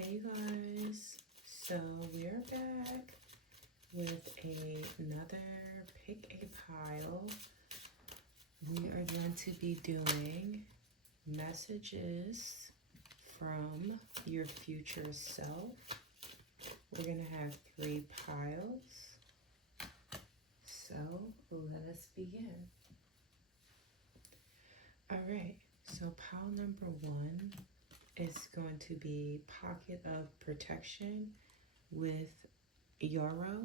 Hey guys, so we're back with another pick a pile. We are going to be doing messages from your future self. We're going to have 3 piles. So let us begin. All right, so pile number 1 is going to be Pocket of Protection with Yarrow.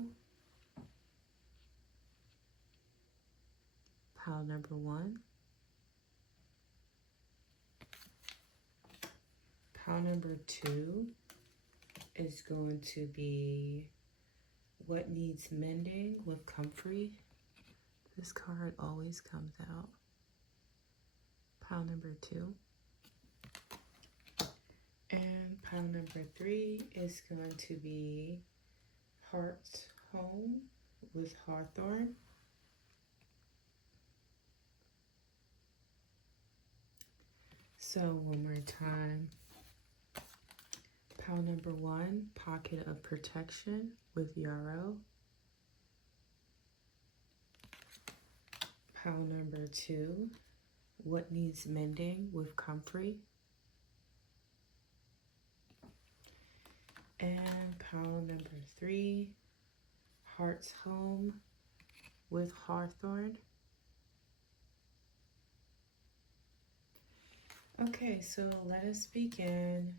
Pile number 1. Pile number 2 is going to be What Needs Mending with Comfrey. This card always comes out. Pile number 2. And pile number 3 is going to be Heart's Home with Hawthorne. So one more time. Pile number 1, Pocket of Protection with Yarrow. Pile number 2, What Needs Mending with Comfrey. And pile number 3, Heart's Home with Hawthorne. Okay, so let us begin.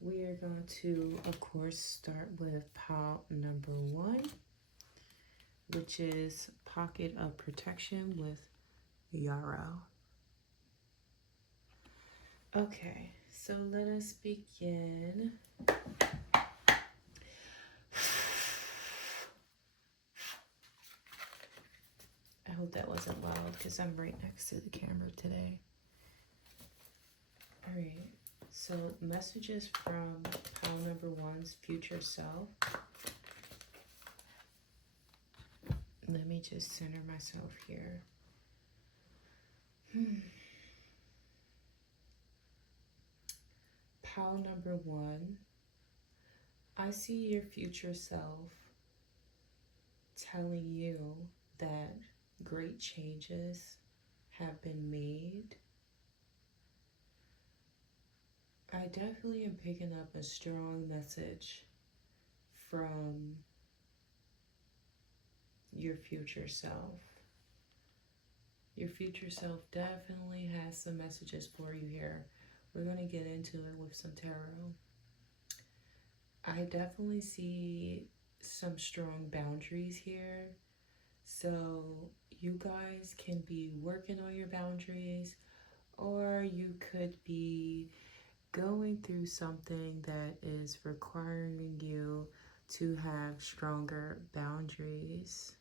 We are going to, of course, start with pile number 1, which is Pocket of Protection with Yarrow. Okay, so let us begin. I hope that wasn't loud because I'm right next to the camera today. All right, so messages from pile number 1's future self. Let me just center myself here. Pile number 1, I see your future self telling you that great changes have been made. I definitely am picking up a strong message from your future self. Your future self definitely has some messages for you here. We're going to get into it with some tarot. I definitely see some strong boundaries here. So you guys can be working on your boundaries, or you could be going through something that is requiring you to have stronger boundaries.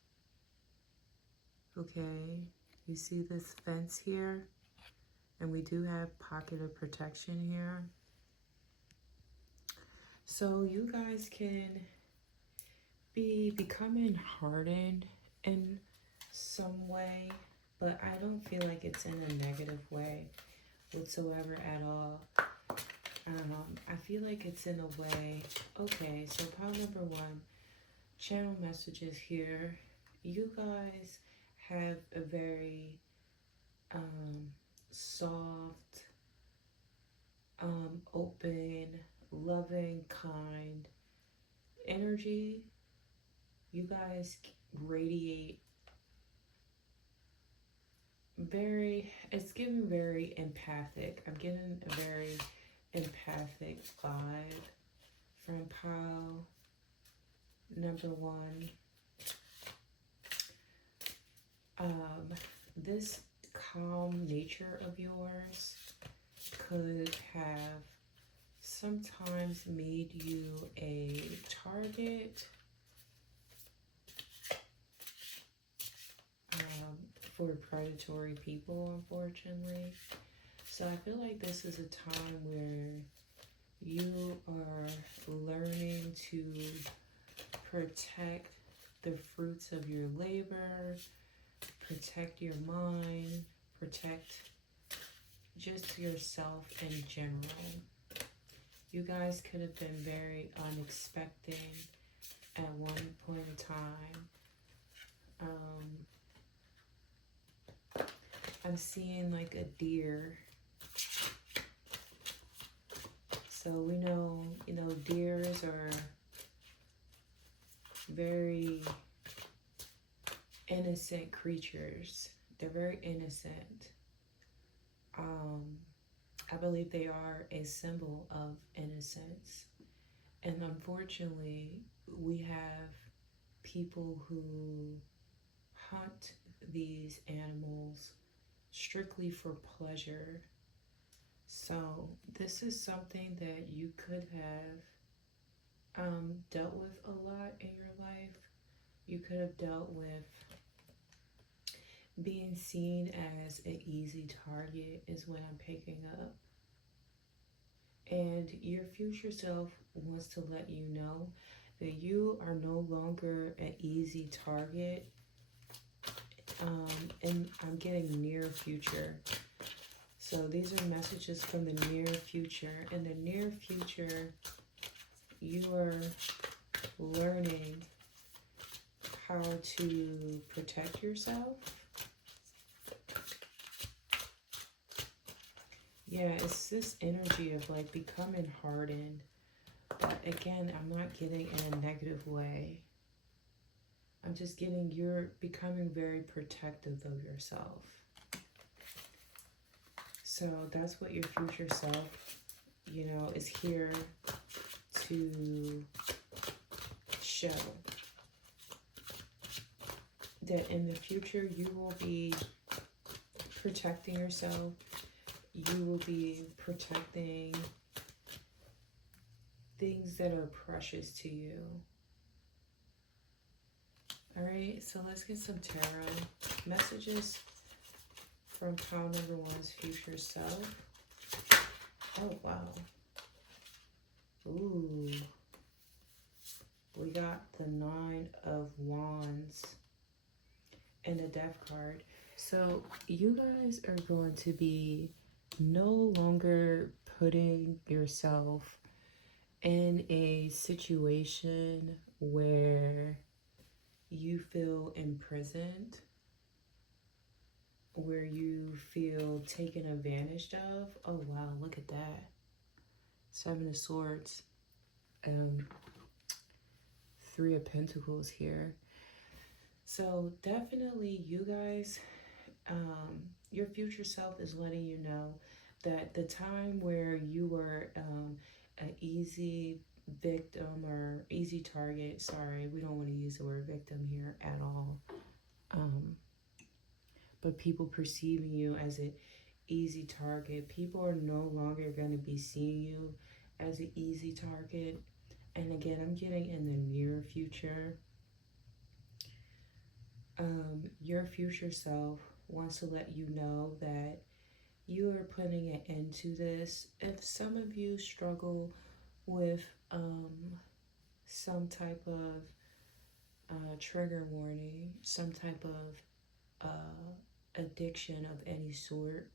Okay, you see this fence here? And we do have Pocket of Protection here. So you guys can be becoming hardened in some way, but I don't feel like it's in a negative way whatsoever at all. I feel like it's in a way. Okay, so pile number 1, channel messages here. You guys have a very soft, open, loving, kind energy. You guys radiate it's giving very empathic. I'm getting a very empathic vibe from pile number 1. This calm nature of yours could have sometimes made you a target for predatory people, unfortunately. So I feel like this is a time where you are learning to protect the fruits of your labor, protect your mind, protect just yourself in general. You guys could have been very unexpected at one point in time. I'm seeing like a deer. So we know, deers are very innocent creatures. They're very innocent. I believe they are a symbol of innocence. And unfortunately, we have people who hunt these animals strictly for pleasure. So this is something that you could have dealt with a lot in your life. You could have dealt with being seen as an easy target is what I'm picking up. And your future self wants to let you know that you are no longer an easy target. And I'm getting near future. So these are messages from the near future. In the near future, you are learning how to protect yourself. Yeah, it's this energy of like becoming hardened. But again, I'm not getting in a negative way. I'm just getting you're becoming very protective of yourself. So that's what your future self, is here to show. That in the future you will be protecting yourself. You will be protecting things that are precious to you. Alright, so let's get some tarot messages from pile number 1's future self. Oh, wow. Ooh. We got the 9 of Wands and the Death card. So you guys are going to be no longer putting yourself in a situation where you feel imprisoned, where you feel taken advantage of. Oh wow, look at that. 7 of Swords. 3 of Pentacles here. So definitely you guys, your future self is letting you know that the time where you were an easy victim or easy target, sorry, we don't want to use the word victim here at all, but people perceiving you as an easy target, people are no longer going to be seeing you as an easy target. And again, I'm getting in the near future. Your future self wants to let you know that you are putting an end to this. If some of you struggle with some type of trigger warning, some type of addiction of any sort,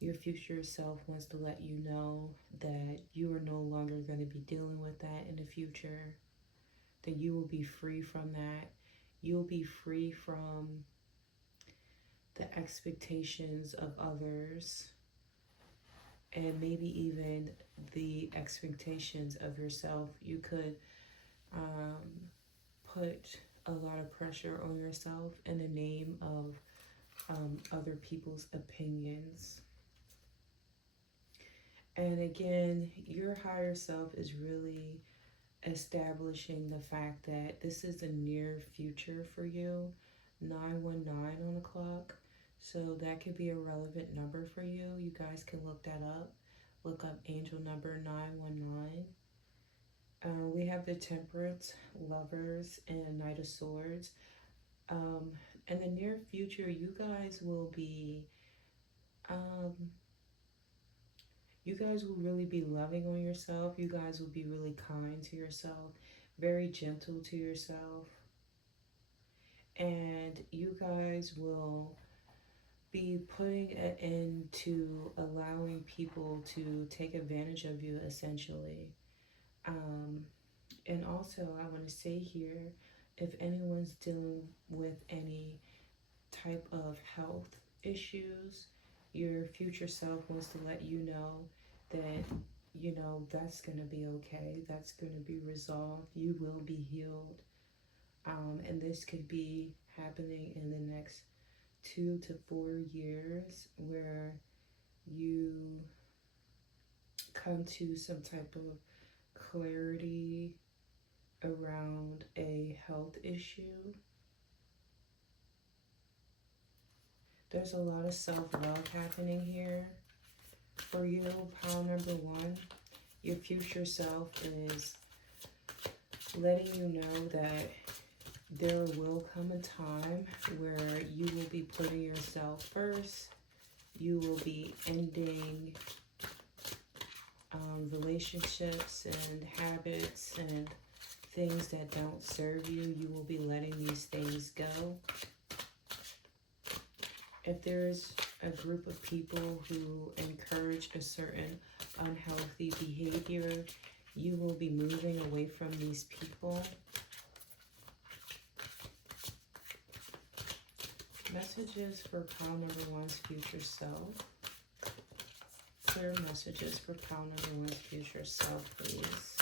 your future self wants to let you know that you are no longer going to be dealing with that in the future, that you will be free from that. You'll be free from the expectations of others, and maybe even the expectations of yourself. You could put a lot of pressure on yourself in the name of other people's opinions. And again, your higher self is really establishing the fact that this is the near future for you. 919 on the clock. So that could be a relevant number for you. You guys can look that up. Look up angel number 919. We have the Temperance, Lovers, and Knight of Swords. In the near future, you guys will be, you guys will really be loving on yourself. You guys will be really kind to yourself, very gentle to yourself. And you guys will be putting an end to allowing people to take advantage of you, essentially. Um, and also, I want to say here, if anyone's dealing with any type of health issues, your future self wants to let you know that, that's going to be okay. That's going to be resolved. You will be healed. And this could be happening in the next 2 to 4 years, where you come to some type of clarity around a health issue. There's a lot of self-love happening here for you. Pile number one, your future self is letting you know that there will come a time where you will be putting yourself first. You will be ending relationships and habits and things that don't serve you. You will be letting these things go. If there's a group of people who encourage a certain unhealthy behavior, you will be moving away from these people. Messages for pile number one's future self. Clear messages for pile number one's future self, please.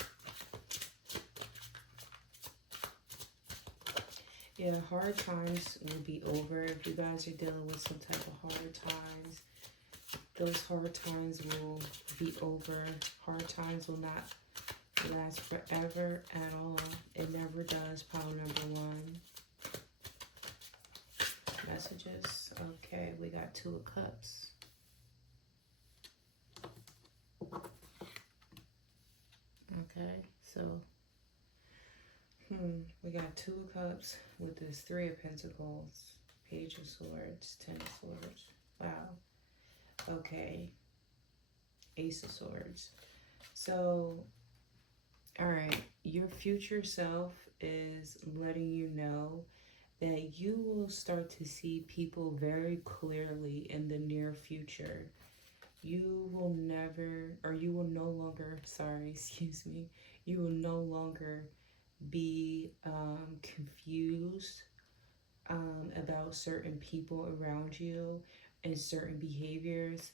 Yeah, hard times will be over. If you guys are dealing with some type of hard times, those hard times will be over. Hard times will not last forever at all. It never does, pile number one. Messages. Okay, we got Two of Cups. Okay, so we got Two of Cups with this Three of Pentacles, Page of Swords, Ten of Swords. Wow. Okay. Ace of Swords. So, all right, your future self is letting you know that you will start to see people very clearly in the near future. You will no longer, you will no longer be confused about certain people around you and certain behaviors.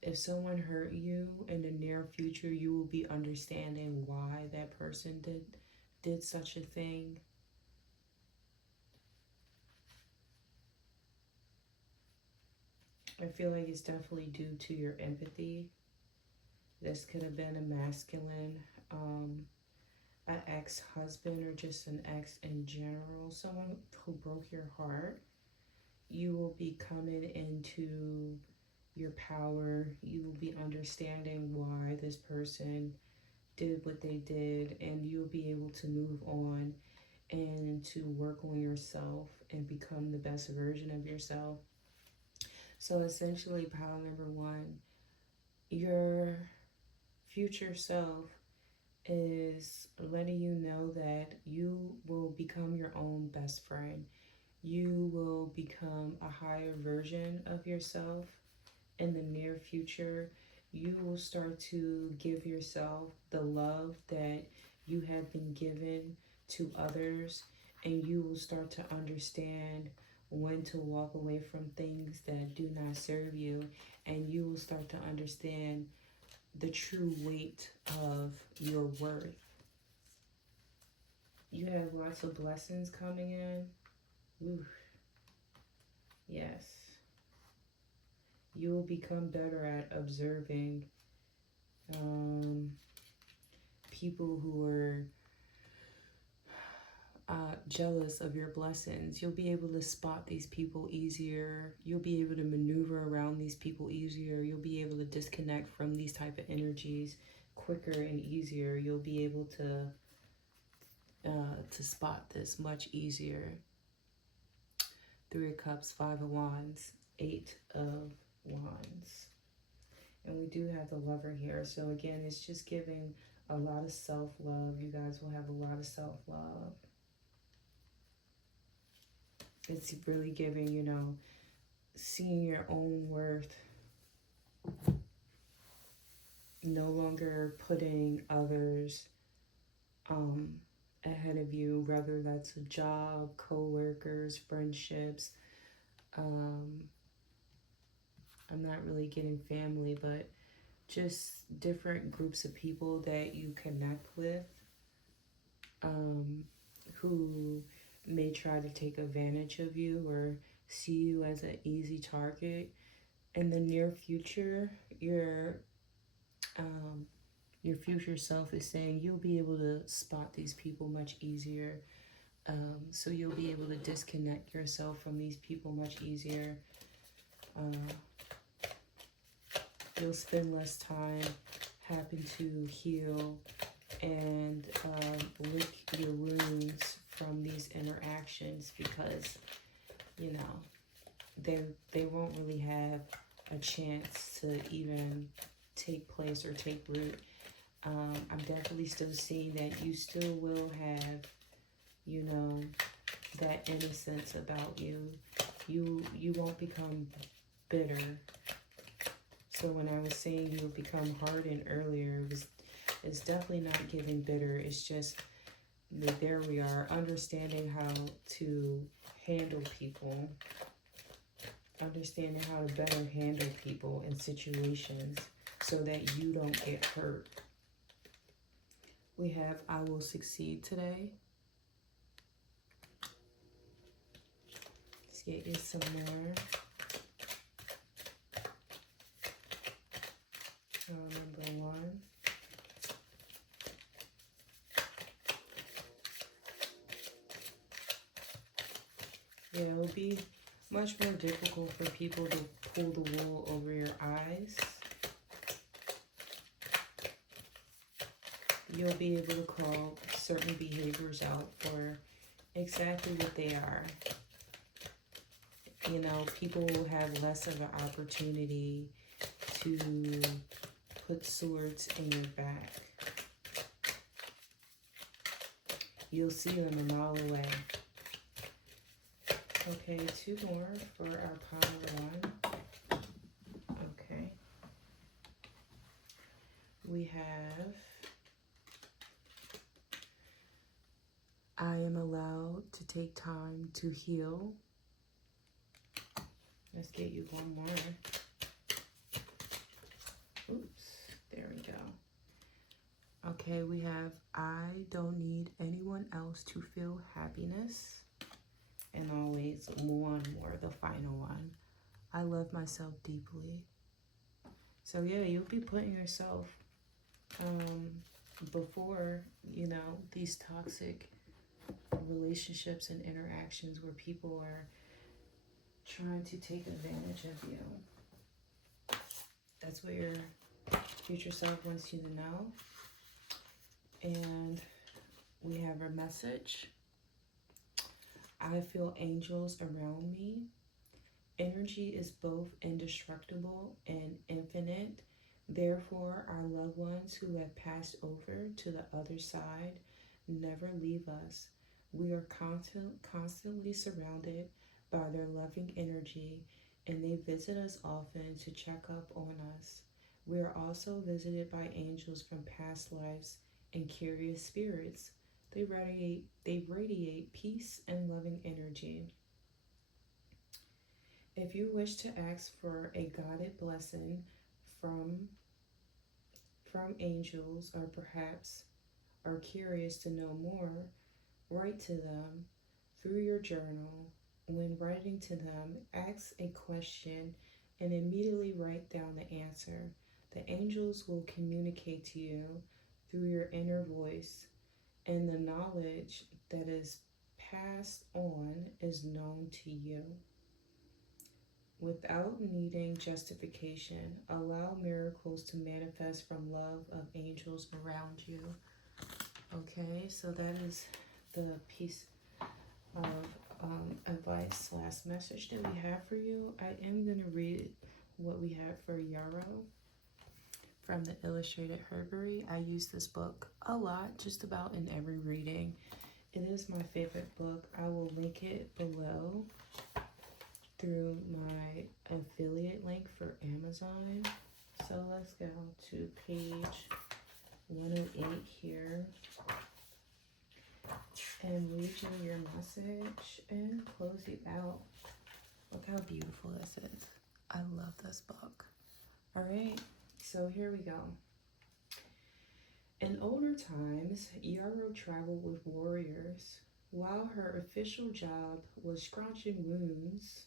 If someone hurt you in the near future, you will be understanding why that person did such a thing. I feel like it's definitely due to your empathy. This could have been a masculine, an ex-husband, or just an ex in general, someone who broke your heart. You will be coming into your power. You will be understanding why this person did what they did, and you'll be able to move on and to work on yourself and become the best version of yourself. So essentially, pile number one, your future self is letting you know that you will become your own best friend. You will become a higher version of yourself in the near future. You will start to give yourself the love that you have been given to others, and you will start to understand when to walk away from things that do not serve you, and you will start to understand the true weight of your worth. You have lots of blessings coming in. Oof. Yes. You will become better at observing people who are jealous of your blessings. You'll be able to spot these people easier. You'll be able to maneuver around these people easier. You'll be able to disconnect from these type of energies quicker and easier. You'll be able to spot this much easier. Three of Cups, Five of Wands, Eight of Wands. And we do have the Lover here. So again, it's just giving a lot of self-love. You guys will have a lot of self-love. It's really giving, seeing your own worth, no longer putting others ahead of you, whether that's a job, co-workers, friendships. Um, I'm not really getting family, but just different groups of people that you connect with, um, who may try to take advantage of you or see you as an easy target. In the near future, um, your future self is saying you'll be able to spot these people much easier. So you'll be able to disconnect yourself from these people much easier. You'll spend less time having to heal and lick your wounds from these interactions, because, you know, they won't really have a chance to even take place or take root. I'm definitely still seeing that you still will have, you know, that innocence about you. You won't become bitter. So when I was saying you would become hardened earlier, it's definitely not getting bitter. It's just that there we are, understanding how to handle people, understanding how to better handle people in situations so that you don't get hurt. We have I will succeed today. Let's get you some more. Number 1. Yeah, it will be much more difficult for people to pull the wool over your eyes. You'll be able to call certain behaviors out for exactly what they are. You know, people will have less of an opportunity to put swords in your back. You'll see them a mile away. Okay, 2 more for our power 1. Okay. We have I am allowed to take time to heal. Let's get you one more. Oops, there we go. Okay, we have I don't need anyone else to feel happiness. And always one more, the final one. I love myself deeply. So yeah, you'll be putting yourself before, you know, these toxic relationships and interactions where people are trying to take advantage of you. That's what your future self wants you to know. And we have a message. I feel angels around me. Energy is both indestructible and infinite. Therefore, our loved ones who have passed over to the other side never leave us. We are constantly surrounded by their loving energy, and they visit us often to check up on us. We are also visited by angels from past lives and curious spirits. They radiate peace and loving energy. If you wish to ask for a guided blessing from angels, or perhaps are curious to know more, write to them through your journal. When writing to them, ask a question and immediately write down the answer. The angels will communicate to you through your inner voice, and the knowledge that is passed on is known to you. Without needing justification, allow miracles to manifest from love of angels around you. Okay, so that is the piece of advice / message that we have for you. I am going to read what we have for Yarrow from the Illustrated Herbery. I use this book a lot, just about in every reading. It is my favorite book. I will link it below. through my affiliate link for Amazon. So let's go to page 108 here and read you your message and close you out. Look how beautiful this is. I love this book. All right, so here we go. In older times, Yarrow traveled with warriors. While her official job was scratching wounds,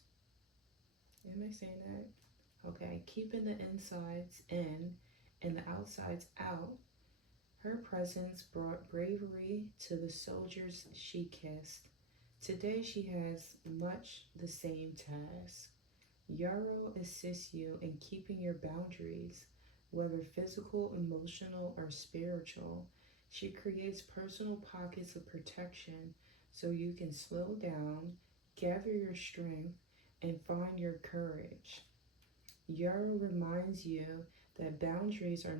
am I saying that? Okay, keeping the insides in and the outsides out, her presence brought bravery to the soldiers she kissed. Today she has much the same task. Yarrow assists you in keeping your boundaries, whether physical, emotional, or spiritual. She creates personal pockets of protection so you can slow down, gather your strength, and find your courage. Yarrow reminds you that boundaries are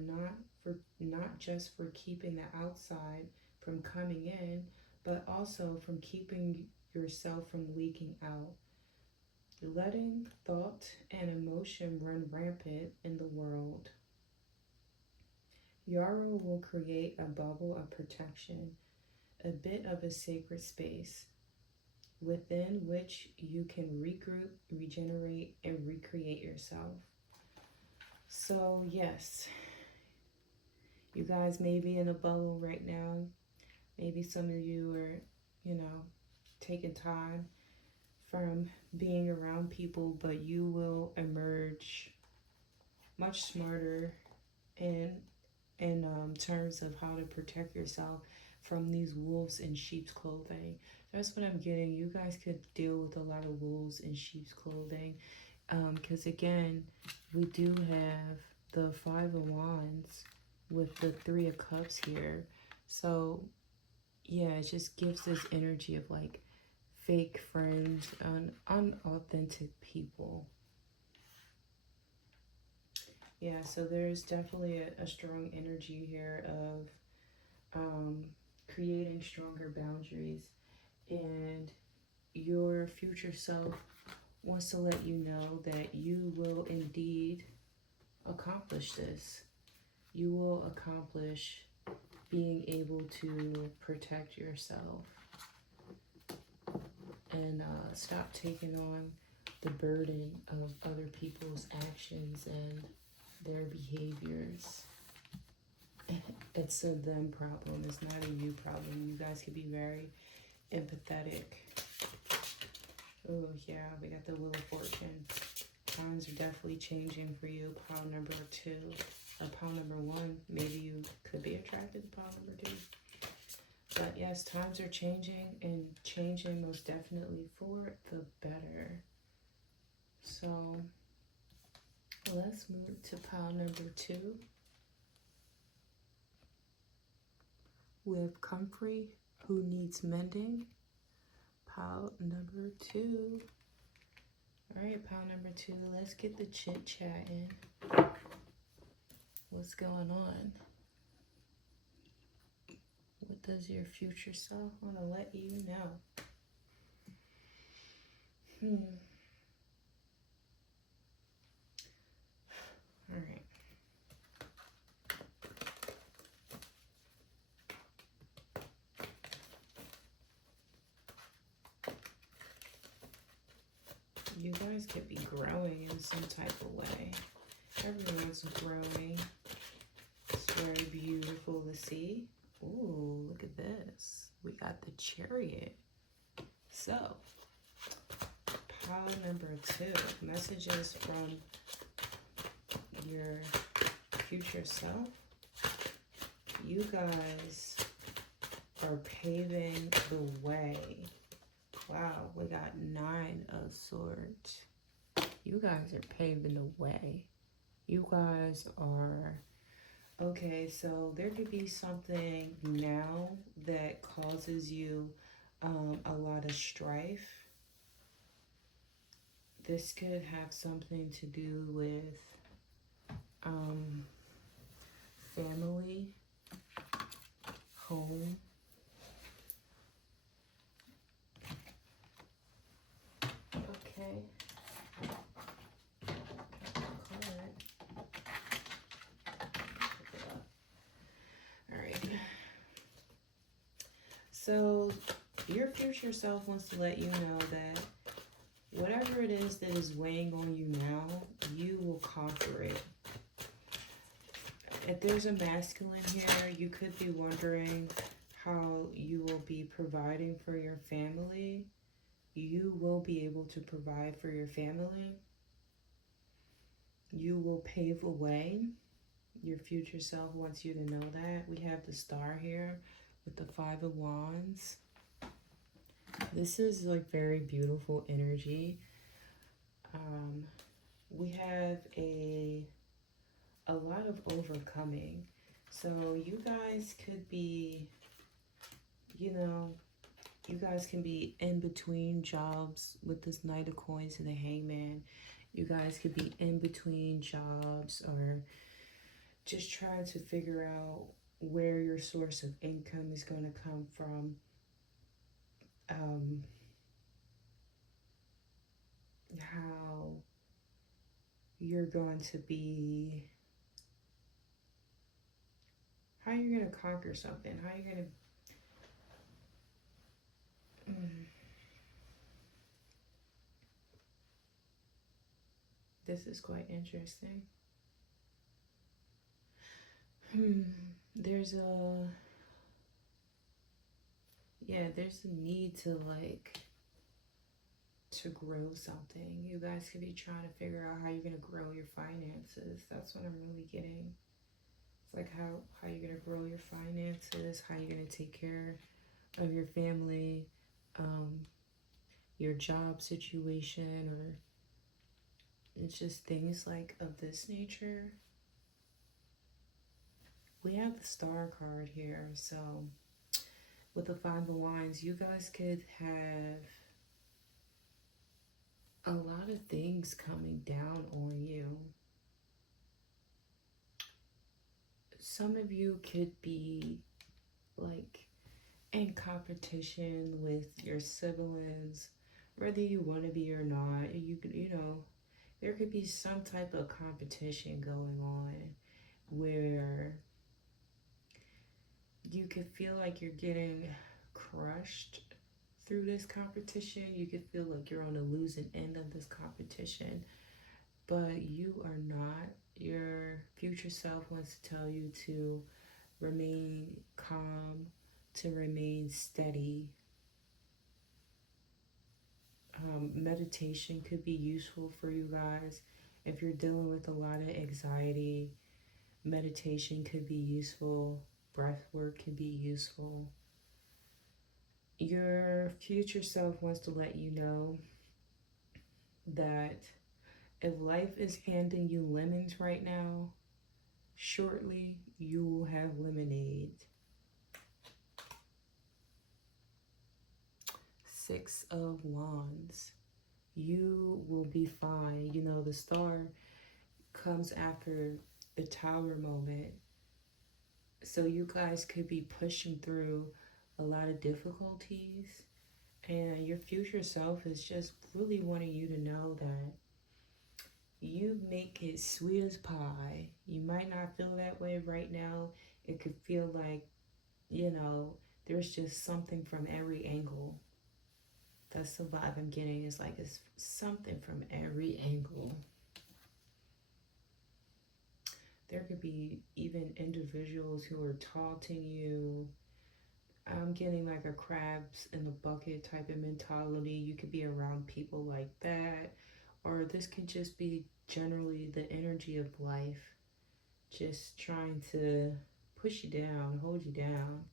not just for keeping the outside from coming in, but also from keeping yourself from leaking out. Letting thought and emotion run rampant in the world. Yarrow will create a bubble of protection, a bit of a sacred space, within which you can regroup, regenerate, and recreate yourself. So, yes, you guys may be in a bubble right now. Maybe some of you are, taking time from being around people, but you will emerge much smarter in terms of how to protect yourself from these wolves in sheep's clothing. That's what I'm getting. You guys could deal with a lot of wolves in sheep's clothing, because again, we do have the Five of Wands with the Three of Cups here. So yeah, it just gives this energy of like fake friends and unauthentic people. Yeah, so there's definitely a strong energy here of creating stronger boundaries, and your future self wants to let you know that you will indeed accomplish this. You will accomplish being able to protect yourself and stop taking on the burden of other people's actions and their behaviors. It's a them problem. It's not a you problem. You guys can be very empathetic. Oh yeah, we got the Wheel of Fortune. Times are definitely changing for you. Pile number 2 or pile number 1. Maybe you could be attracted to pile number 2. But yes, times are changing, and changing most definitely for the better. So let's move to pile number 2 with Comfrey, who needs mending. Pile number 2. All right, pile number 2. Let's get the chit chatting. What's going on? What does your future self want to let you know? All right. You guys could be growing in some type of way. Everyone's growing. It's very beautiful to see. Ooh, look at this. We got the Chariot. So, pile number 2. Messages from your future self. You guys are paving the way. Wow, we got 9 of Swords. You guys are paving the way. You guys are... Okay, so there could be something now that causes you a lot of strife. This could have something to do with family, home. Okay. So your future self wants to let you know that whatever it is that is weighing on you now, you will conquer it. If there's a masculine here, you could be wondering how you will be providing for your family. You will be able to provide for your family. You will pave a way. Your future self wants you to know that. We have the star here with the 5 of Wands. This is like very beautiful energy. We have a lot of overcoming. So you guys could be, you know, you guys can be in between jobs with this Knight of Coins and the Hangman. You guys could be in between jobs or just trying to figure out where your source of income is going to come from. How you're going to be, how you're going to conquer something, how you're going to... This is quite interesting. There's a... Yeah, there's a need to grow something. You guys could be trying to figure out how you're going to grow your finances. That's what I'm really getting. It's like how you're going to grow your finances, how you're going to take care of your family, your job situation, or it's just things like of this nature. We have the Star card here, so with the 5 of Wands, you guys could have a lot of things coming down on you. Some of you could be like in competition with your siblings, whether you want to be or not. You could, there could be some type of competition going on where you could feel like you're getting crushed through this competition. You could feel like you're on the losing end of this competition, but you are not. Your future self wants to tell you to remain calm, to remain steady. Meditation could be useful for you guys. If you're dealing with a lot of anxiety, meditation could be useful. Breath work can be useful. Your future self wants to let you know that if life is handing you lemons right now, shortly you will have lemonade. 6 of Wands. You will be fine. You know, the star comes after the Tower moment. So you guys could be pushing through a lot of difficulties, and your future self is just really wanting you to know that you make it sweet as pie. You might not feel that way right now. It could feel like, there's just something from every angle. That's the vibe I'm getting. It's like it's something from every angle. There could be even individuals who are taunting you. I'm getting like a crabs in the bucket type of mentality. You could be around people like that. Or this could just be generally the energy of life. Just trying to push you down, hold you down.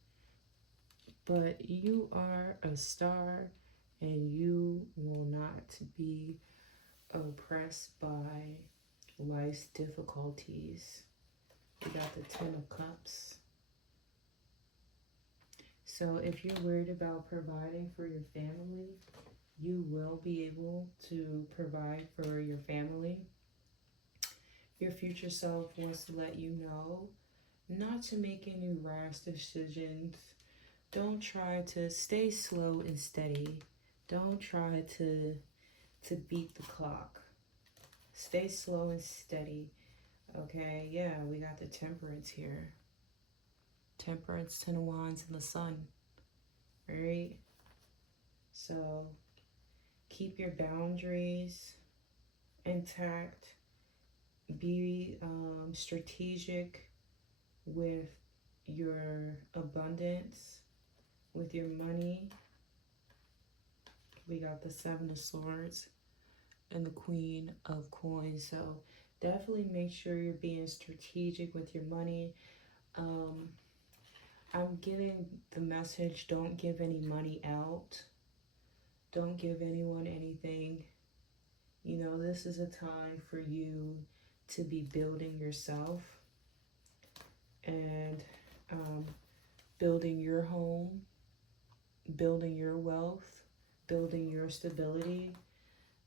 But you are a star and you will not be oppressed by life's difficulties. We got the 10 of Cups. So if you're worried about providing for your family, you will be able to provide for your family. Your future self wants to let you know not to make any rash decisions. Don't try to stay slow and steady. Don't try to beat the clock. Stay slow and steady. Okay, yeah, we got the Temperance here. Temperance, 10 of Wands, and the Sun. right? So keep your boundaries intact. Be strategic with your abundance, with your money. We got the Seven of Swords and the Queen of Coins. So definitely make sure you're being strategic with your money. I'm getting the message, don't give any money out. Don't give anyone anything. You know, this is a time for you to be building yourself and building your home, building your wealth, building your stability.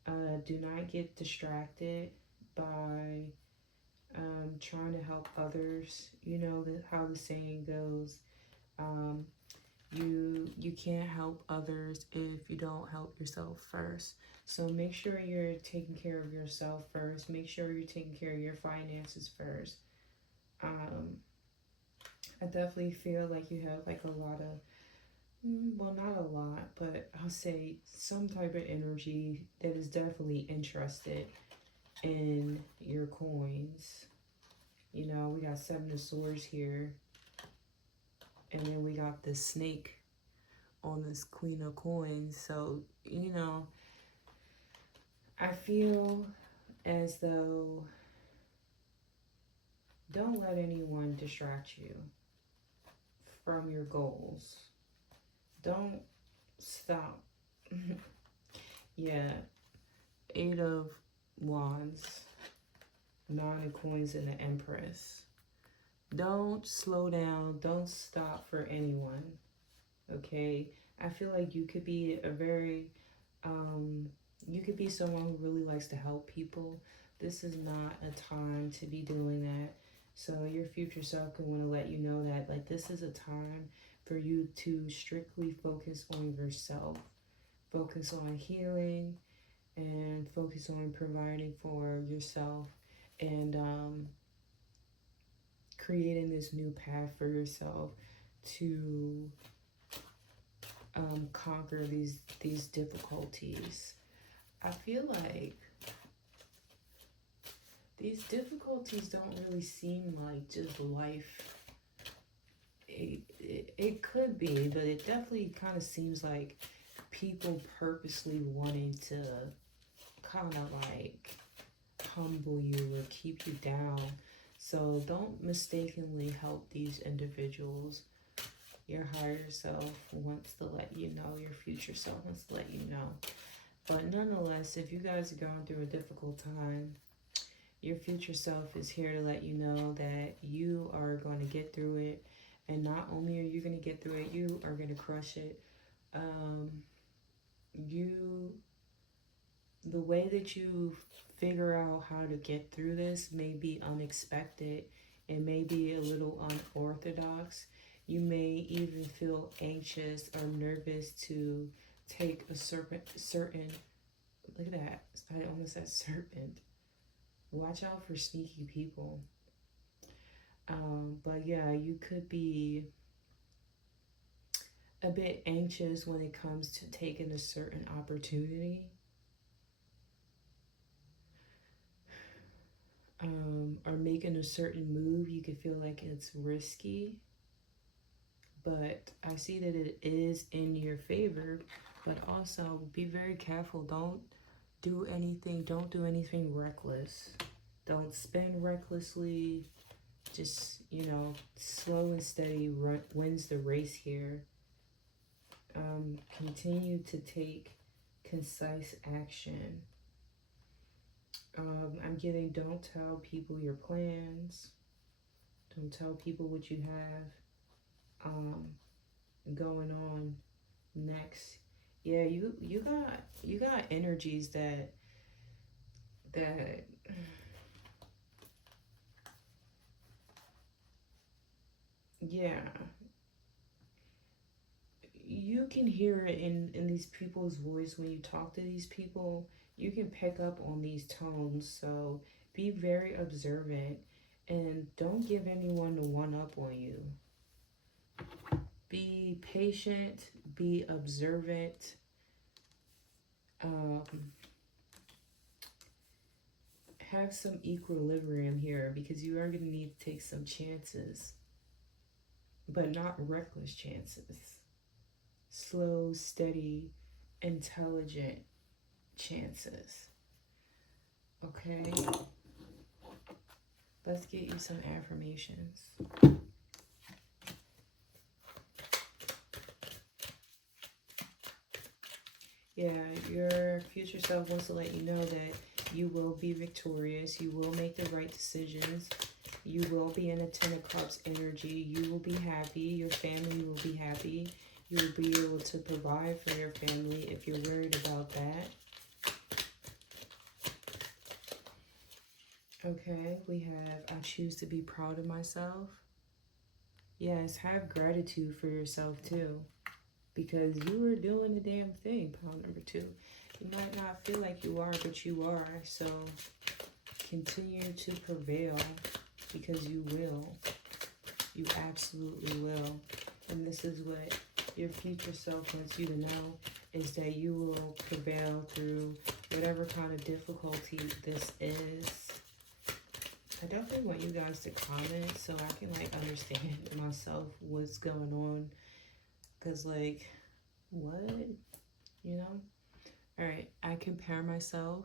Do not get distracted by trying to help others. You know how the saying goes, you can't help others if you don't help yourself first. So make sure you're taking care of yourself first. Make sure you're taking care of your finances first. I definitely feel like you have like a lot of, well, not a lot, but I'll say some type of energy that is definitely interested in your coins. You know, we got Seven of Swords here, and then we got the snake on this Queen of Coins. So, you know, I feel as though don't let anyone distract you from your goals. Don't stop. Yeah, Eight of Wands, Nine of Coins, and the Empress. Don't slow down. Don't stop for anyone. Okay? I feel like you could be a very, you could be someone who really likes to help people. This is not a time to be doing that. So your future self can want to let you know that, like, this is a time for you to strictly focus on yourself. Focus on healing and focus on providing for yourself and creating this new path for yourself to conquer these difficulties. I feel like these difficulties don't really seem like just life. It could be, but it definitely kind of seems like people purposely wanting to kind of like humble you or keep you down. So don't mistakenly help these individuals. Your higher self wants to let you know, your future self wants to let you know. But nonetheless, if you guys are going through a difficult time, your future self is here to let you know that you are going to get through it. And not only are you going to get through it, you are going to crush it. The way that you figure out how to get through this may be unexpected. It may be a little unorthodox. You may even feel anxious or nervous to take a certain, look at that, I almost said serpent. Watch out for sneaky people. But yeah, you could be a bit anxious when it comes to taking a certain opportunity. Or making a certain move. You could feel like it's risky. But I see that it is in your favor. But also be very careful. Don't do anything reckless. Don't spend recklessly. Just, you know, slow and steady wins the race here. Continue to take concise action. I'm getting don't tell people your plans. Don't tell people what you have going on next. Yeah, you got energies that yeah, you can hear it in these people's voice when you talk to these people. You can pick up on these tones, so be very observant and don't give anyone the one up on you. Be patient, be observant. Have some equilibrium here, because you are going to need to take some chances, but not reckless chances. Slow, steady, intelligent chances. Okay? Let's get you some affirmations. Yeah, your future self wants to let you know that you will be victorious. You will make the right decisions. You will be in a 10 of Cups energy. You will be happy. Your family will be happy. You will be able to provide for your family if you're worried about that. Okay, we have, I choose to be proud of myself. Yes, have gratitude for yourself too, because you are doing the damn thing, pile number 2. You might not feel like you are, but you are. So continue to prevail, because you will. You absolutely will. And this is what your future self wants you to know, is that you will prevail through whatever kind of difficulty this is. I definitely want you guys to comment so I can like understand myself what's going on. Because like, what? You know? Alright, I compare myself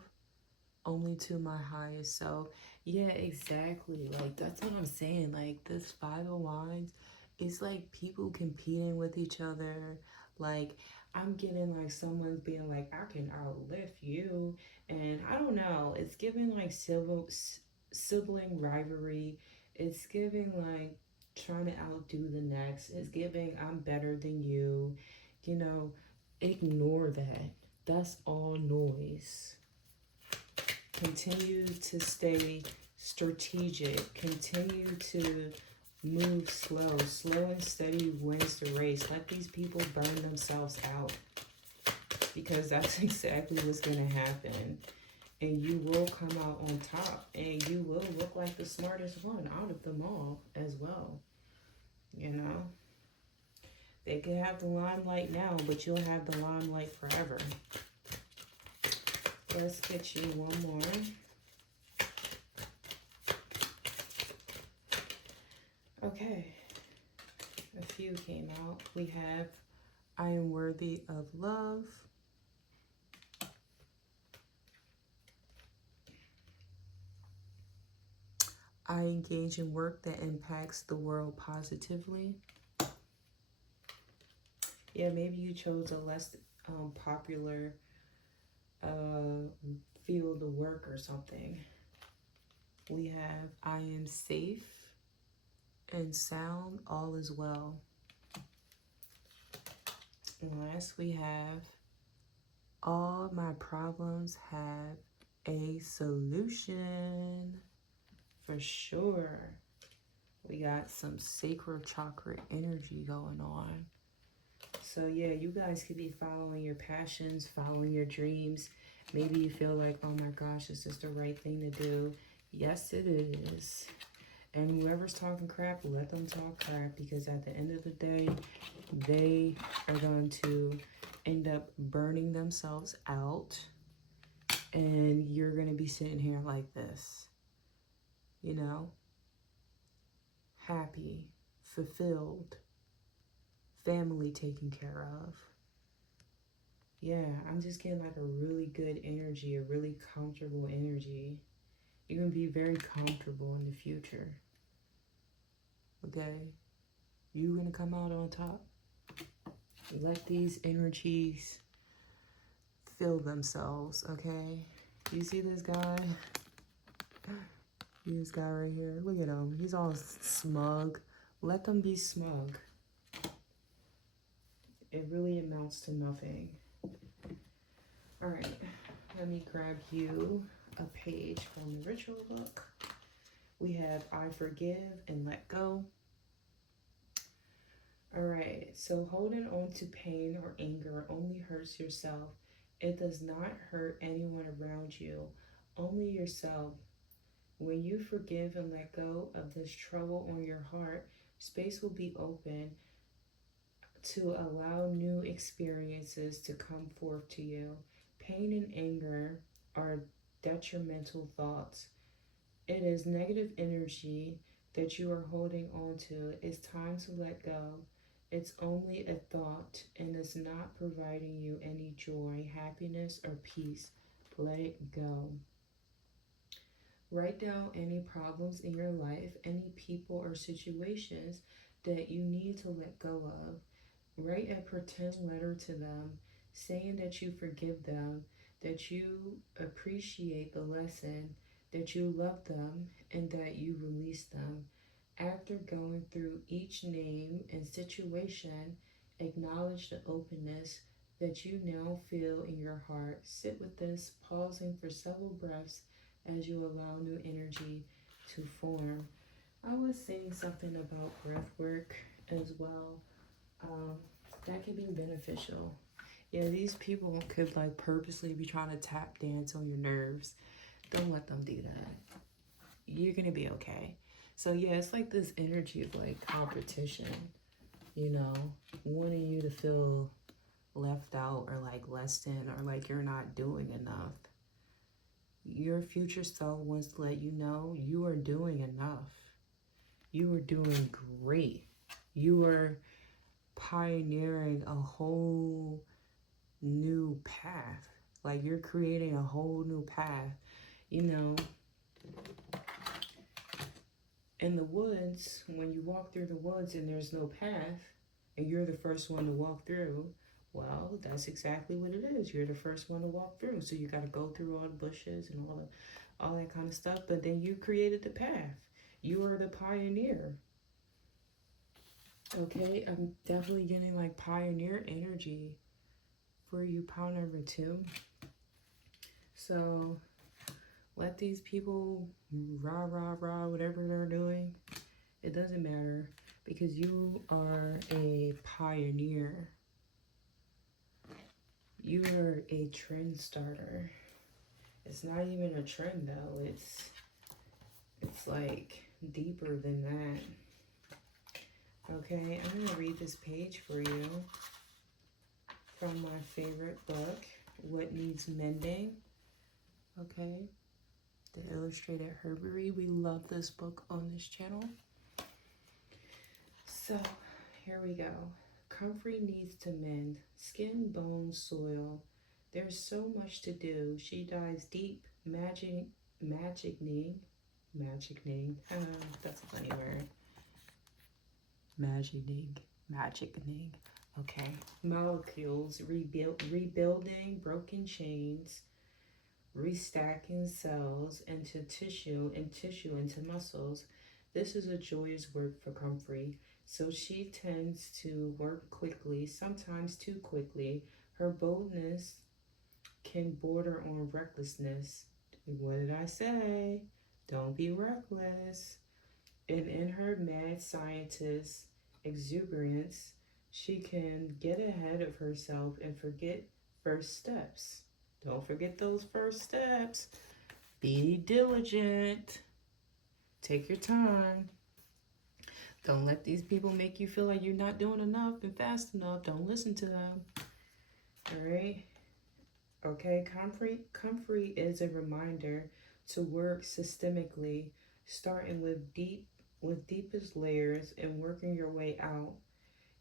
only to my highest self. Yeah, exactly. Like, that's what I'm saying. Like, this 5 of Wands, it's like people competing with each other. Like, I'm getting like someone's being like, I can outlift you. And I don't know. It's giving like sibling rivalry. It's giving like trying to outdo the next. It's giving I'm better than you. You know, ignore that. That's all noise. Continue to stay strategic. Continue to move slow. Slow and steady wins the race. Let these people burn themselves out, because that's exactly what's going to happen. And you will come out on top. And you will look like the smartest one out of them all as well. You know? They can have the limelight now, but you'll have the limelight forever. Let's get you one more. Okay. A few came out. We have, I am worthy of love. I engage in work that impacts the world positively. Yeah, maybe you chose a less popular field of work or something. We have, I am safe and sound, all is well. And last we have, all my problems have a solution. For sure. We got some sacral chakra energy going on. So yeah, you guys could be following your passions, following your dreams. Maybe you feel like, oh my gosh, is this the right thing to do? Yes, it is. And whoever's talking crap, let them talk crap, because at the end of the day, they are going to end up burning themselves out. And you're going to be sitting here like this, you know, happy, fulfilled, family taken care of. Yeah, I'm just getting like a really good energy, a really comfortable energy. You're going to be very comfortable in the future. Okay? You're going to come out on top. Let these energies fill themselves, okay? You see this guy? This guy right here. Look at him. He's all smug. Let them be smug. It really amounts to nothing. All right. Let me grab you a page from the ritual book. We have I forgive and let go. All right. So holding on to pain or anger only hurts yourself. It does not hurt anyone around you, only yourself. When you forgive and let go of this trouble on your heart, space will be open to allow new experiences to come forth to you. Pain and anger are detrimental thoughts. It is negative energy that you are holding on to. It's time to let go. It's only a thought and it's not providing you any joy, happiness, or peace. Let it go. Write down any problems in your life, any people or situations that you need to let go of. Write a pretend letter to them saying that you forgive them, that you appreciate the lesson, that you love them, and that you release them. After going through each name and situation, acknowledge the openness that you now feel in your heart. Sit with this, pausing for several breaths as you allow new energy to form. I was saying something about breath work as well. That can be beneficial. Yeah, these people could like purposely be trying to tap dance on your nerves. Don't let them do that. You're gonna be okay. So yeah, it's like this energy of like competition, you know, wanting you to feel left out or like less than or like you're not doing enough. Your future self wants to let you know you are doing enough. You are doing great. You are pioneering a whole new path. Like you're creating a whole new path. You know, in the woods, when you walk through the woods and there's no path, and you're the first one to walk through, well, that's exactly what it is. You're the first one to walk through. So you got to go through all the bushes and all that kind of stuff. But then you created the path. You are the pioneer. Okay, I'm definitely getting like pioneer energy for you, pile number 2. So let these people rah, rah, rah, whatever they're doing. It doesn't matter because you are a pioneer. You are a trend starter. It's not even a trend though. It's like deeper than that. Okay, I'm going to read this page for you from my favorite book, What Needs Mending. Okay, the Illustrated Herbery. We love this book on this channel. So, here we go. Comfrey needs to mend. Skin, bones, soil. There's so much to do. She dives deep, magicking. That's a funny word. Magicking. Okay. Molecules, rebuilding broken chains, restacking cells into tissue and tissue into muscles. This is a joyous work for Comfrey. So she tends to work quickly, sometimes too quickly. Her boldness can border on recklessness. What did I say? Don't be reckless. And in her mad scientist exuberance, she can get ahead of herself and forget first steps. Don't forget those first steps. Be diligent. Take your time. Don't let these people make you feel like you're not doing enough and fast enough. Don't listen to them. All right? Okay, Comfrey is a reminder to work systemically, starting with deepest layers and working your way out.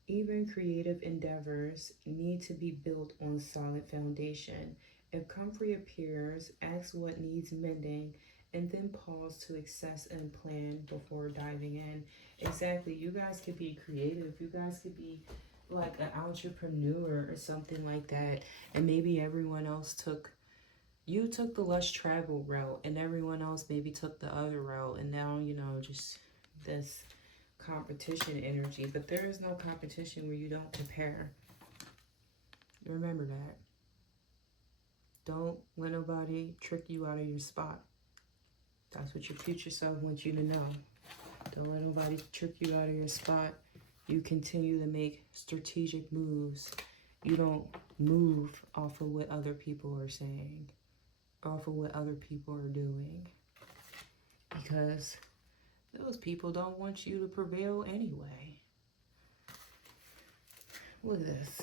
Even creative endeavors need to be built on solid foundation. If Comfrey appears, ask what needs mending, and then pause to assess and plan before diving in. Exactly, you guys could be creative. You guys could be like an entrepreneur or something like that, and maybe everyone else took the less traveled route and everyone else maybe took the other route, and now just this competition energy. But there is no competition where you don't compare. Remember that. Don't let nobody trick you out of your spot. That's what your future self wants you to know. Don't let nobody trick you out of your spot. You continue to make strategic moves. You don't move off of what other people are saying, off of what other people are doing. Because those people don't want you to prevail anyway. Look at this.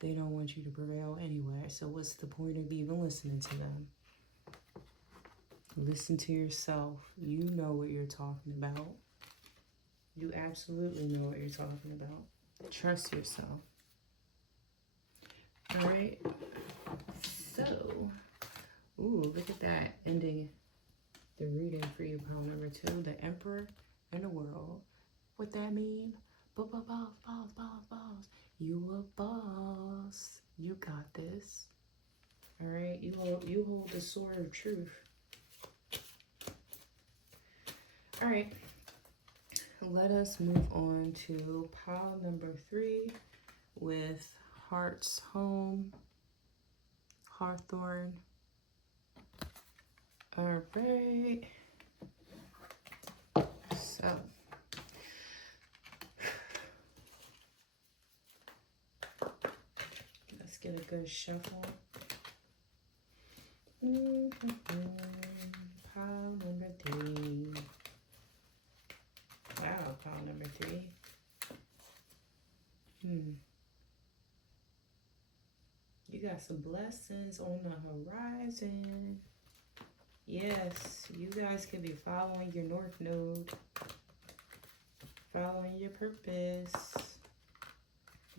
They don't want you to prevail anyway, so what's the point of even listening to them? Listen to yourself. You know what you're talking about. You absolutely know what you're talking about. Trust yourself. All right. So, ooh, look at that. Ending the reading for you, pile number 2. The Emperor and the World. What that mean? Boss, boss, boss, boss, boss. You a boss. You got this. All right. You hold the sword of truth. All right. Let us move on to pile number 3 with Heart's Home, Hawthorne. All right. So, let's get a good shuffle. Pile number 3. Wow, pile number 3. You got some blessings on the horizon. Yes, you guys could be following your North Node, following your purpose,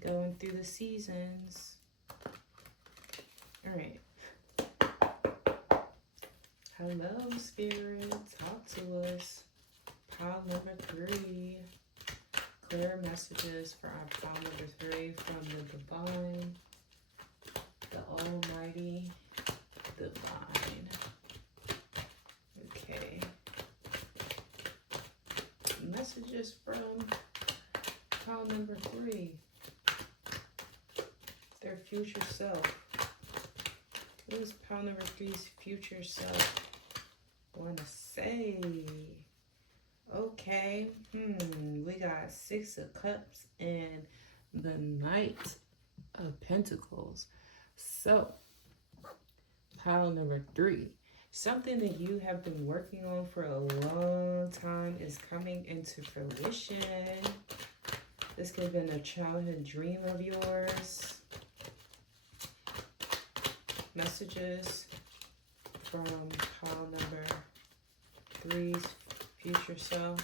going through the seasons. All right. Hello, Spirit. Talk to us. Pile number 3. Clear messages for our pile number 3 from the Divine, the Almighty Divine. Okay. Messages from pile number 3. Their future self. What does pile number 3's future self want to say? Okay. We got 6 of Cups and the Knight of Pentacles. So, pile number 3. Something that you have been working on for a long time is coming into fruition. This could have been a childhood dream of yours. Messages from pile number 3's future self.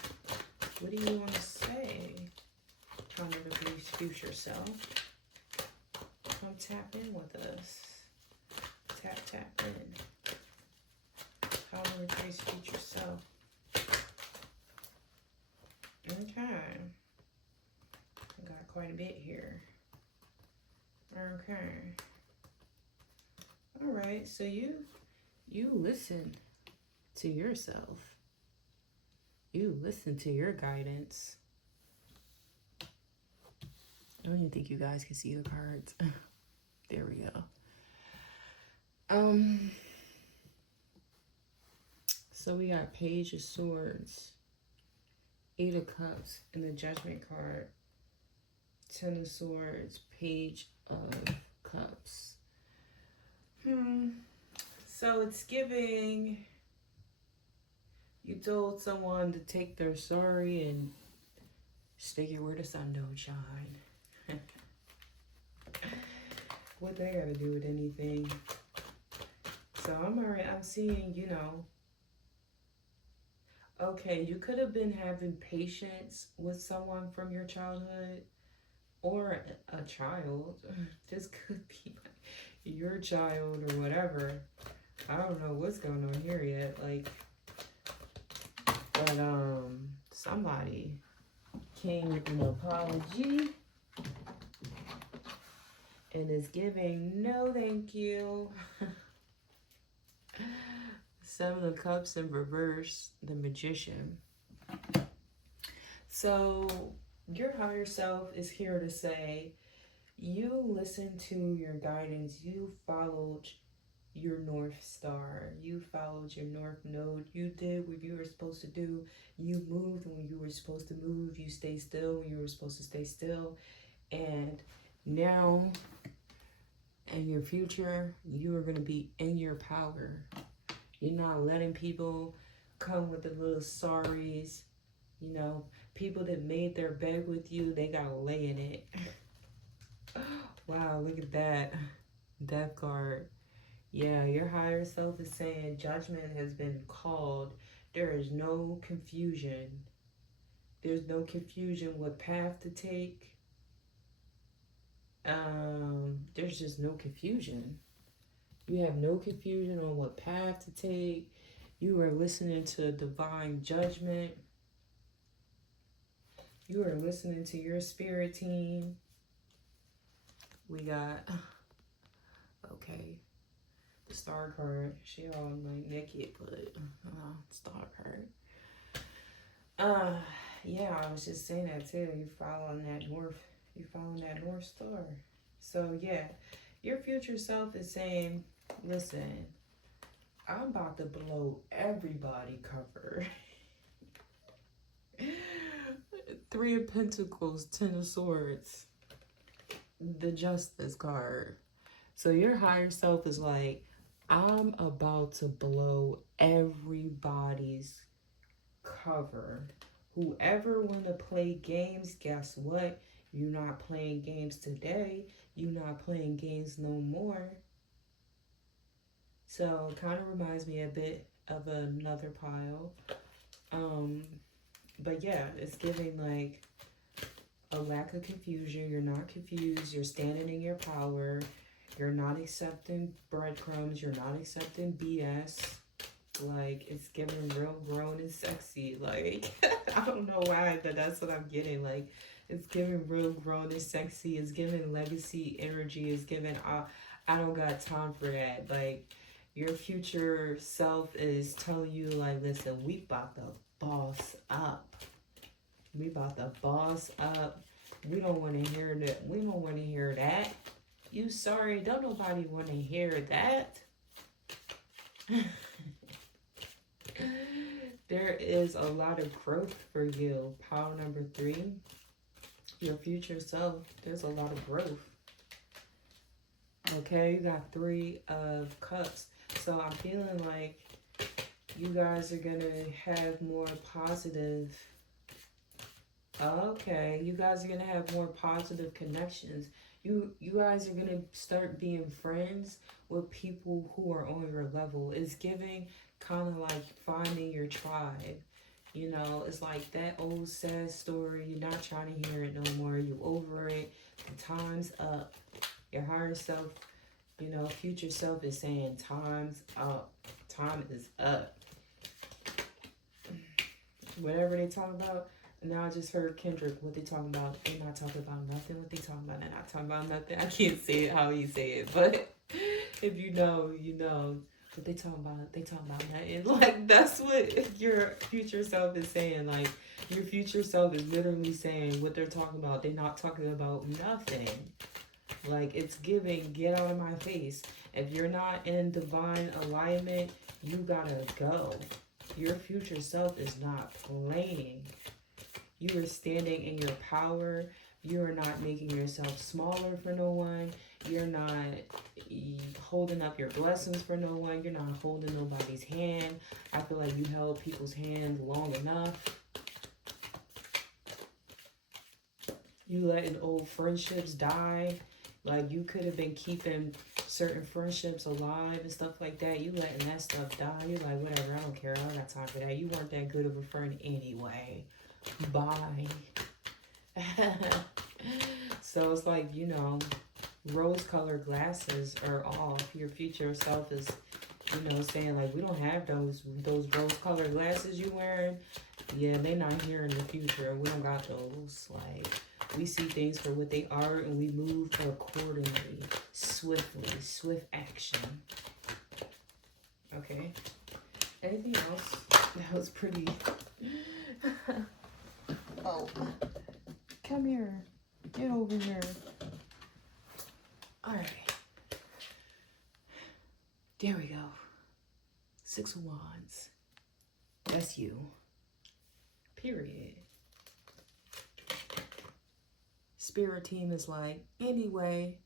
What do you want to say? Pile number 3's future self. Come tap in with us. Tap in. Pile number 3's future self. Okay. I got quite a bit here. Okay. All right, so you listen to yourself. You listen to your guidance. I don't even think you guys can see the cards. There we go. So we got Page of Swords, 8 of Cups, and the Judgment card. 10 of Swords, Page of Cups. So it's giving, you told someone to take their sorry and stick it where the sun don't shine. What they gotta do with anything? So I'm seeing, okay, you could have been having patience with someone from your childhood or a child. This could be your child or whatever. I don't know what's going on here yet. But somebody came with an apology and is giving no thank you. 7 of Cups in reverse, the Magician. So your higher self is here to say, you listened to your guidance. You followed your North Star. You followed your North Node. You did what you were supposed to do. You moved when you were supposed to move. You stayed still when you were supposed to stay still. And now, in your future, you are going to be in your power. You're not letting people come with the little sorries, People that made their bed with you, they gotta lay in it. Wow, look at that. Death card. Yeah, your higher self is saying judgment has been called. There is no confusion. There's no confusion what path to take. There's just no confusion. You have no confusion on what path to take. You are listening to divine judgment. You are listening to your spirit team. We got, okay, the star card. She all like naked, but star card. Yeah, I was just saying that too. You're following that North Star. So yeah, your future self is saying, listen, I'm about to blow everybody cover. Three of Pentacles, Ten of Swords, the Justice card. So your higher self is like, I'm about to blow everybody's cover. Whoever want to play games, guess what? You're not playing games today. You're not playing games no more. So it kind of reminds me a bit of another pile. But yeah, it's giving like a lack of confusion. You're not confused. You're standing in your power. You're not accepting breadcrumbs. You're not accepting BS. Like, it's giving real grown and sexy. Like, I don't know why, but that's what I'm getting. Like, it's giving real grown and sexy. It's giving legacy energy. It's giving, I don't got time for that. Like, your future self is telling you, like, listen, we about to boss up. We about to boss up. We don't want to hear that. We don't want to hear that. You sorry, don't nobody want to hear that. There is a lot of growth for you. Pile number 3. Your future self. There's a lot of growth. Okay, you got 3 of Cups. So I'm feeling like you guys are going to have more positive... Okay, you guys are going to have more positive connections. You guys are going to start being friends with people who are on your level. It's giving kind of like finding your tribe. You know, it's like that old sad story. You're not trying to hear it no more. You over it. The time's up. Your higher self, you know, future self is saying time's up. Time is up. Whatever they talk about. Now I just heard Kendrick, what they talking about. They're not talking about nothing. What they talking about. They're not talking about nothing. I can't say it how he say it. But if you know, you know. What they talking about. They talking about nothing. Like, that's what your future self is saying. Like, your future self is literally saying what they're talking about. They're not talking about nothing. Like, it's giving, get out of my face. If you're not in divine alignment, you gotta go. Your future self is not playing. You are standing in your power. You are not making yourself smaller for no one. You're not holding up your blessings for no one. You're not holding nobody's hand. I feel like you held people's hands long enough. You letting old friendships die. Like, you could have been keeping certain friendships alive and stuff like that. You letting that stuff die. You're like, whatever, I don't care. I don't got time for that. You weren't that good of a friend anyway. Bye. So it's like, you know, rose-colored glasses are off. Your future self is, you know, saying like, we don't have those rose-colored glasses you wearing. Yeah, they not here in the future. We don't got those. Like, we see things for what they are and we move accordingly, swiftly, swift action. Okay. Anything else? That was pretty. Oh, come here. Get over here. All right. There we go. 6 of Wands. That's you. Period. Spirit team is like, anyway,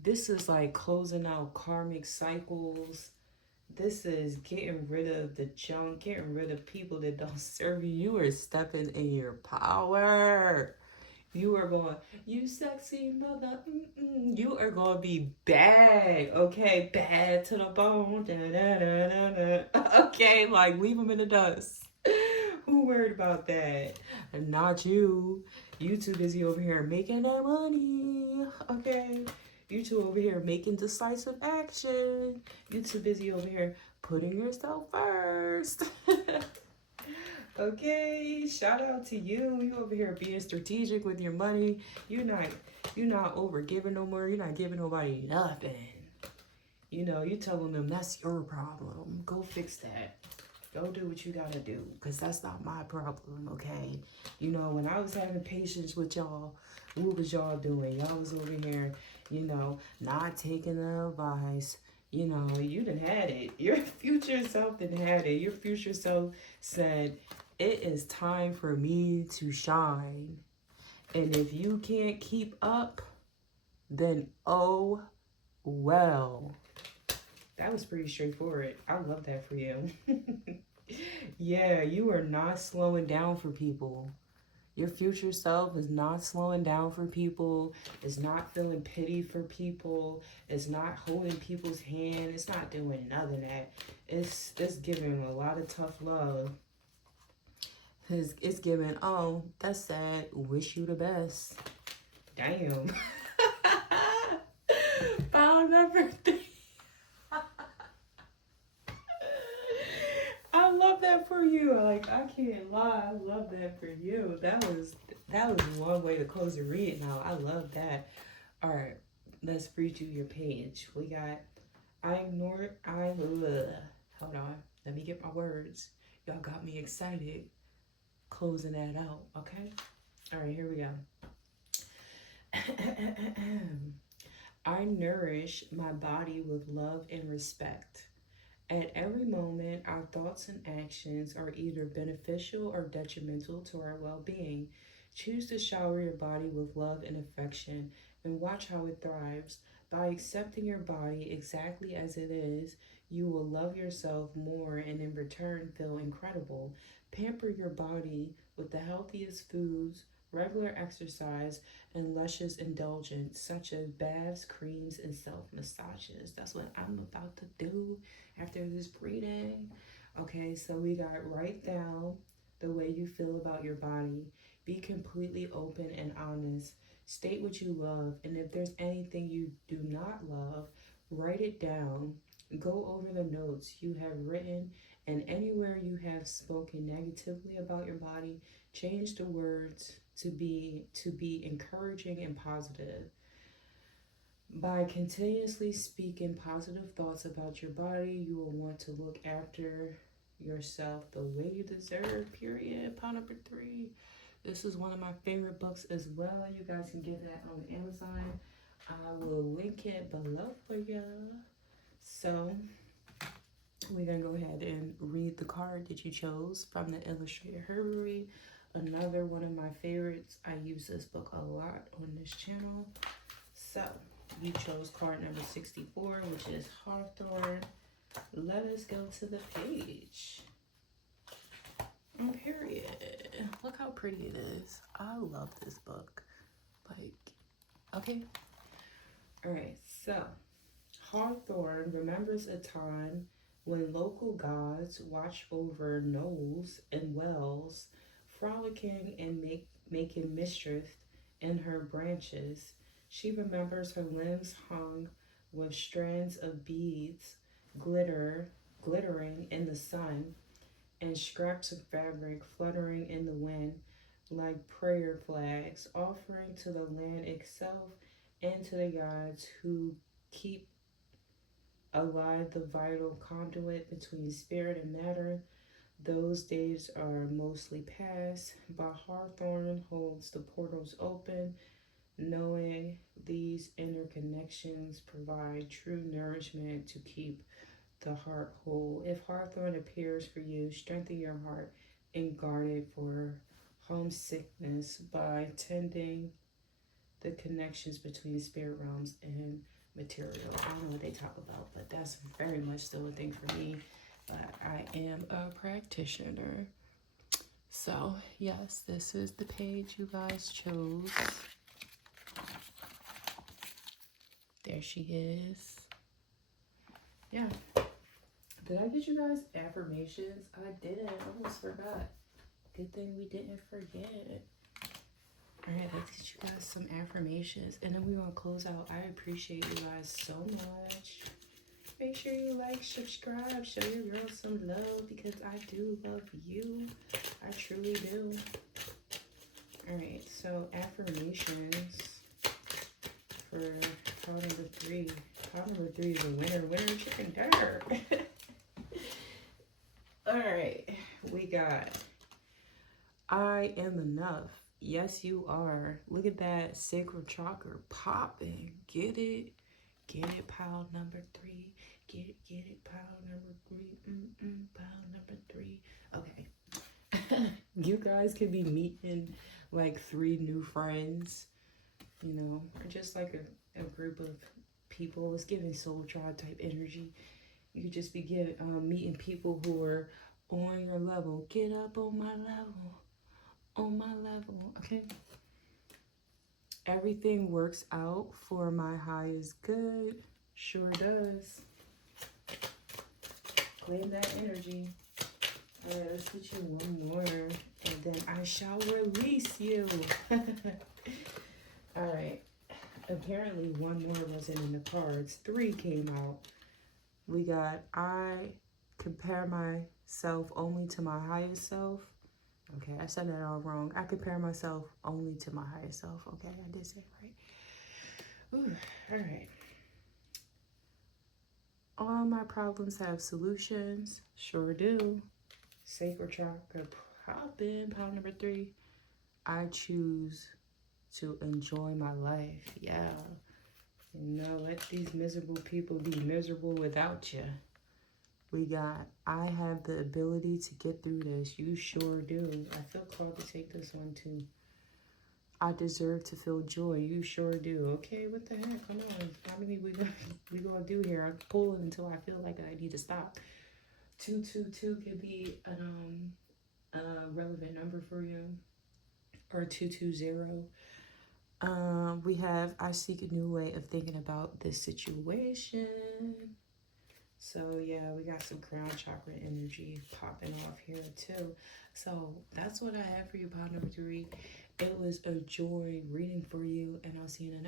this is like closing out karmic cycles. This is getting rid of the junk, getting rid of people that don't serve you. You are stepping in your power. You are going, you sexy mother. Mm-mm. You are going to be bad, okay? Bad to the bone. Da, da, da, da, da. Okay, like leave them in the dust. Who worried about that? Not you. You too busy over here making that money, okay? You two over here making decisive action. You too busy over here putting yourself first. Okay, shout out to you. You over here being strategic with your money. You're not over giving no more. You're not giving nobody nothing. You know, you telling them that's your problem. Go fix that. Go do what you gotta do, because that's not my problem, okay? You know, when I was having patience with y'all, what was y'all doing? Y'all was over here, not taking the advice. You know, you done had it. Your future self done had it. Your future self said, it is time for me to shine. And if you can't keep up, then oh well. That was pretty straightforward. I love that for you. Yeah, you are not slowing down for people. Your future self is not slowing down for people, is not feeling pity for people, is not holding people's hand, it's not doing none of that. It's giving a lot of tough love. It's giving, oh, that's sad, wish you the best. Damn. File number 3. I love that for you. Like, I can't lie. I love that for you. That was one way to close the read. Now, I love that. All right, let's read you your page. We got, hold on. Let me get my words. Y'all got me excited. Closing that out, okay? All right, here we go. I nourish my body with love and respect. At every moment, our thoughts and actions are either beneficial or detrimental to our well being. Choose to shower your body with love and affection and watch how it thrives. By accepting your body exactly as it is, you will love yourself more and in return feel incredible. Pamper your body with the healthiest foods, regular exercise, and luscious indulgence such as baths, creams, and self massages. That's what I'm about to do after this reading. Okay, so we got write down the way you feel about your body. Be completely open and honest. State what you love, and if there's anything you do not love, write it down. Go over the notes you have written, and anywhere you have spoken negatively about your body, change the words to be encouraging and positive. By continuously speaking positive thoughts about your body, you will want to look after yourself the way you deserve, period. Part number 3. This is one of my favorite books as well. You guys can get that on Amazon. I will link it below for you. So, we're going to go ahead and read the card that you chose from the Illustrated Herbery. Another one of my favorites. I use this book a lot on this channel. So, you chose card number 64, which is Hawthorne. Let us go to the page. Period. Look how pretty it is. I love this book. Like, okay. Alright, so Hawthorne remembers a time when local gods watched over knolls and wells, frolicking and making mischief in her branches. She remembers her limbs hung with strands of beads, glittering in the sun, and scraps of fabric fluttering in the wind like prayer flags, offering to the land itself and to the gods who keep alive the vital conduit between spirit and matter. Those days are mostly past, but Hawthorne holds the portals open, knowing these interconnections provide true nourishment to keep the heart whole. If Hawthorne appears for you, strengthen your heart and guard it for homesickness by tending the connections between spirit realms and material. I don't know what they talk about, but that's very much still a thing for me. But I am a practitioner. So, yes, this is the page you guys chose. There she is. Yeah. Did I get you guys affirmations? I didn't. I almost forgot. Good thing we didn't forget. Alright, let's get you guys some affirmations. And then we're going to close out. I appreciate you guys so much. Make sure you like, subscribe, show your girl some love because I do love you. I truly do. Alright, so affirmations for pile number 3. Pile number 3 is a winner, winner, chicken dinner. Alright, we got I am enough. Yes, you are. Look at that sacral chakra popping. Get it? Get it, pile number 3. Get it, pile number 3. Pile number 3. Okay. You guys could be meeting like 3 new friends, you know, or just like a group of people. It's giving soul tribe type energy. You could just be meeting people who are on your level. Get up on my level. On my level, okay? Everything works out for my highest good. Sure does. Claim that energy. All right, let's get you one more, and then I shall release you. All right. Apparently, one more wasn't in the cards. 3 came out. We got I compare myself only to my highest self. Okay, I said that all wrong. I compare myself only to my higher self. Okay, I did say it right. Ooh, all right. All my problems have solutions. Sure do. Sacred chakra popping. Pile number 3. I choose to enjoy my life. Yeah. You know, let these miserable people be miserable without you. We got, I have the ability to get through this. You sure do. I feel called to take this one too. I deserve to feel joy. You sure do. Okay, what the heck? Come on. How many we gonna do here? I'm pulling until I feel like I need to stop. 222 could be a relevant number for you. Or 220. We have, I seek a new way of thinking about this situation. So yeah, we got some crown chakra energy popping off here too. So that's what I have for you, pile number 3. It was a joy reading for you, and I'll see you in the next